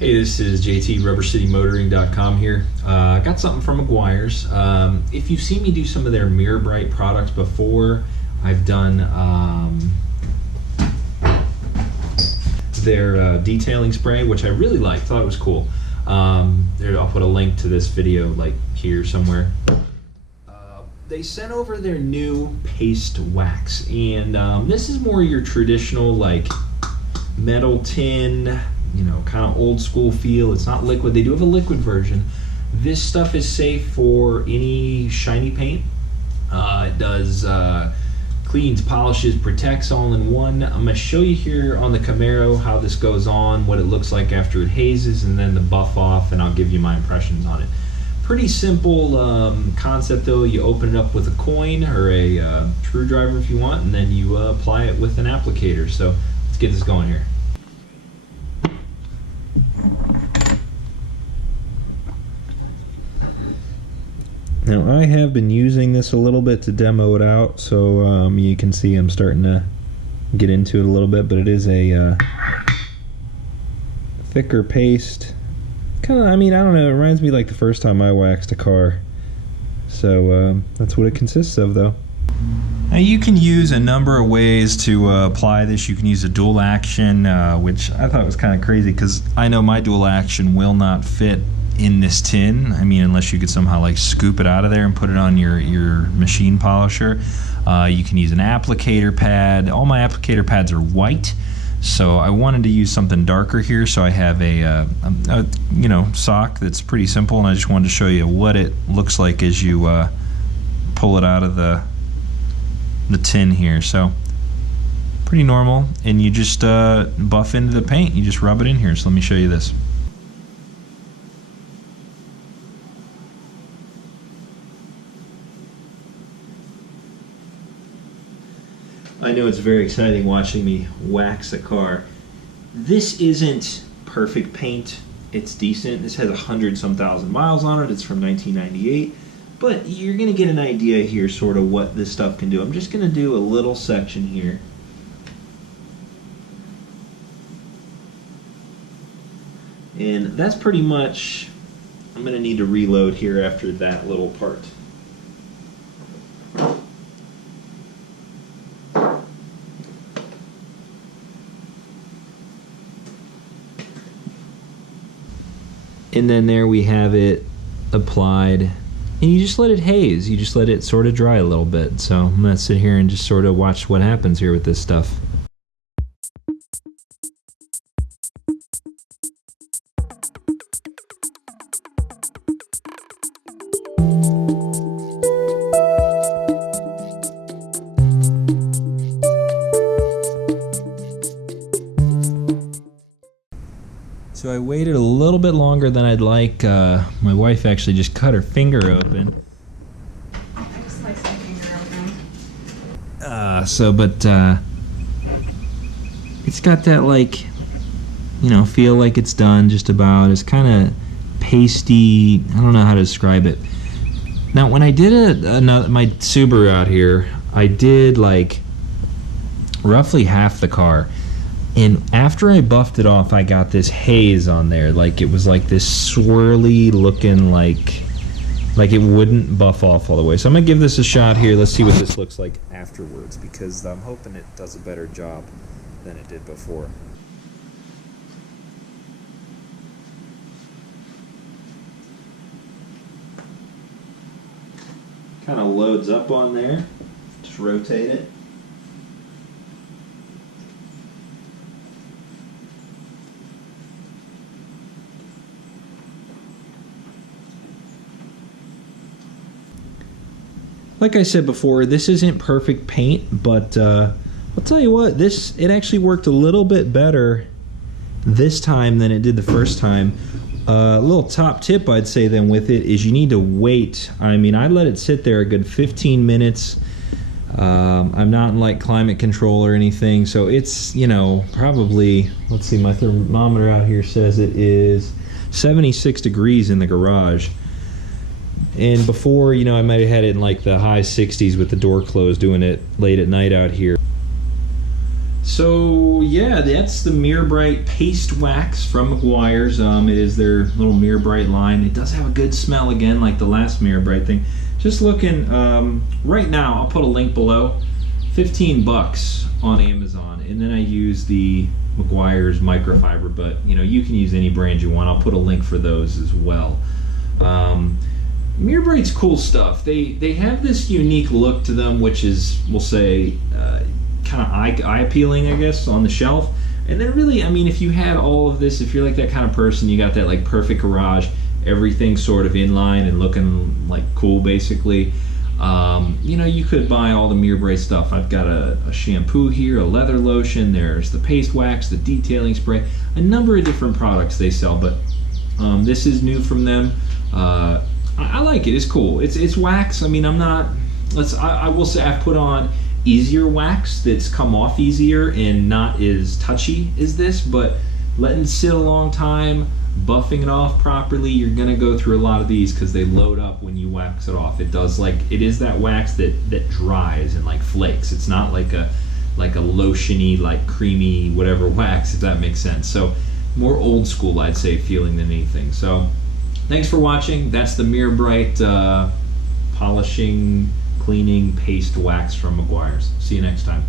Hey, this is JT, RubberCityMotoring.com here. Got something from Meguiar's. If you've seen me do some of their Mirror Bright products before, I've done their detailing spray, which I really liked, thought it was cool. There, I'll put a link to this video like here somewhere. They sent over their new paste wax, and this is more your traditional like metal tin, you know, kind of old school feel. It's not liquid. They do have a liquid version. This stuff is safe for any shiny paint. It does cleans, polishes, protects all in one. I'm going to show you here on the Camaro how this goes on, what it looks like after it hazes, and then the buff off, and I'll give you my impressions on it. Pretty simple concept though. You open it up with a coin or a screwdriver if you want, and then you apply it with an applicator. So let's get this going here. Now I have been using this a little bit to demo it out, so you can see I'm starting to get into it a little bit, but it is a thicker paste. Kind of, I mean, I don't know, it reminds me like the first time I waxed a car. So that's what it consists of though. Now you can use a number of ways to apply this. You can use a dual action, which I thought was kind of crazy because I know my dual action will not fit in this tin. I mean, unless you could somehow like scoop it out of there and put it on your machine polisher. You can use an applicator pad. All my applicator pads are white, so I wanted to use something darker here. So I have a you know, sock that's pretty simple, and I just wanted to show you what it looks like as you pull it out of the tin here. So pretty normal, and you just buff into the paint. You just rub it in here. So let me show you this. I know it's very exciting watching me wax a car. This isn't perfect paint. It's decent. This has 100-some thousand miles on it. It's from 1998. But you're going to get an idea here sort of what this stuff can do. I'm just going to do a little section here. And that's pretty much, I'm going to need to reload here after that little part. And then there we have it applied, and you just let it haze. You just let it sort of dry a little bit. So I'm gonna sit here and just sort of watch what happens here with this stuff. So I waited a little bit longer than I'd like. My wife actually just cut her finger open. I just sliced my finger open. It's got that, like, you know, feel like it's done just about. It's kind of pasty. I don't know how to describe it. Now when I did my Subaru out here, I did like roughly half the car. And after I buffed it off, I got this haze on there. Like it was like this swirly looking, like it wouldn't buff off all the way. So I'm gonna give this a shot here. Let's see what this looks like afterwards, because I'm hoping it does a better job than it did before. Kind of loads up on there. Just rotate it. Like I said before, this isn't perfect paint, but I'll tell you what, it actually worked a little bit better this time than it did the first time. A little top tip I'd say then with it is you need to wait. I mean, I let it sit there a good 15 minutes. I'm not in like climate control or anything, so it's, you know, probably, let's see, my thermometer out here says it is 76 degrees in the garage. And before, you know, I might have had it in like the high 60s with the door closed, doing it late at night out here. So yeah, that's the Mirror Bright Paste Wax from Meguiar's. It is their little Mirror Bright line. It does have a good smell again, like the last Mirror Bright thing. Just looking right now, I'll put a link below. 15 bucks on Amazon, and then I use the Meguiar's microfiber, but you know, you can use any brand you want. I'll put a link for those as well. Mirror Bright's cool stuff. They have this unique look to them, which is, we'll say, kind of eye appealing, I guess, on the shelf. And then really, I mean, if you had all of this, if you're like that kind of person, you got that like perfect garage, everything sort of in line and looking like cool, basically. You know, you could buy all the Mirror Bright stuff. I've got a shampoo here, a leather lotion, there's the paste wax, the detailing spray, a number of different products they sell, but this is new from them. I like it. It's cool. It's wax. I mean, I will say I've put on easier wax that's come off easier and not as touchy as this, but letting it sit a long time, buffing it off properly, you're gonna go through a lot of these because they load up when you wax it off. It is that wax that dries and like flakes. It's not like a lotiony, like creamy whatever wax, if that makes sense. So more old school, I'd say, feeling than anything. So thanks for watching. That's the Mirror Bright polishing, cleaning paste wax from Meguiar's. See you next time.